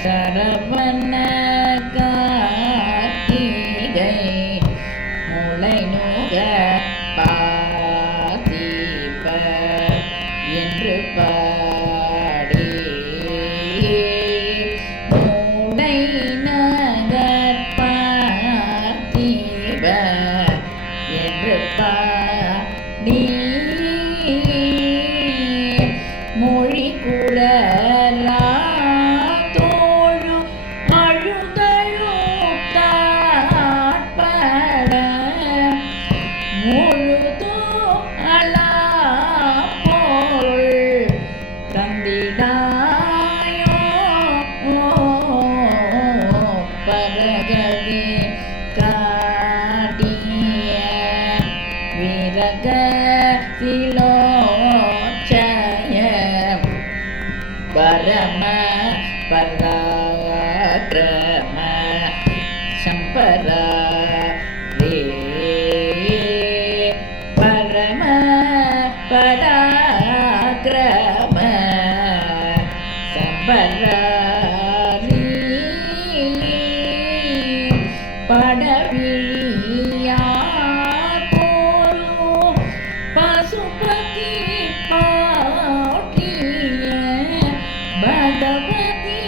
சரவண கார்த்திகை முளை நோக பாதீப என்று பாடி மூளை நகர் பார்த்திப என்று பாடி மொழி குழலா பரம பராக்கிரம சம்பரே பரம பராக்கிரம சம்பரே படவிழியா பகவதி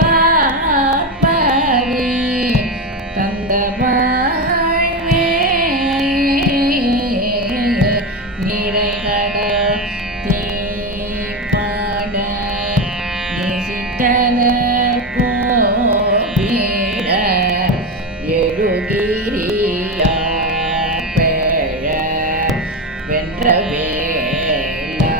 பார்ப்பதே தந்த வாழ்வே நிறைகடல் தீப்பாட நேசித்தனர் போவிட எழுகிரியார் பெழ வென்ற வேளா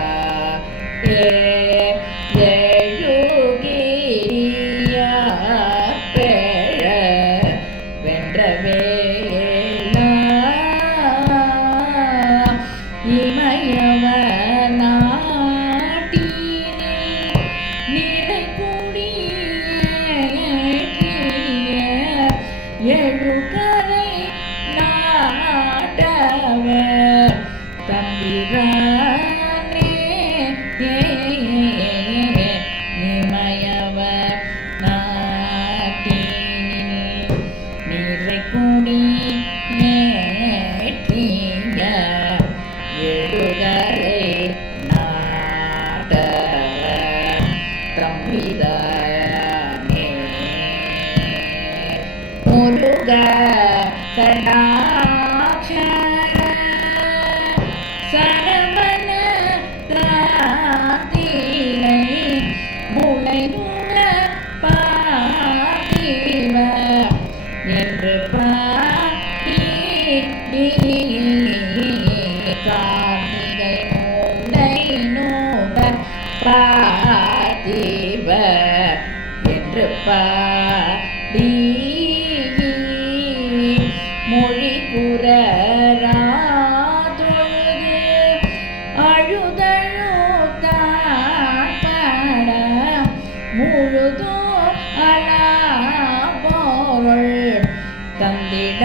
எழுகரை நாட்டவர் தம்பிரானே இமயவர் நாட்டினில் நிறைகுடி ஏற்றிய எழுகரை நாட்டவர் தம்பிரானே முருக சடாட்சர சரவண கார்த்திகை முளை நுழ பார்த்திப என்று பாடி கார்த்திகை முளை நுழ பார்த்திப என்று பாடி மொழி குறராதொழுது அழுதழுதாட முழுதோ அழா பொருள் தந்திட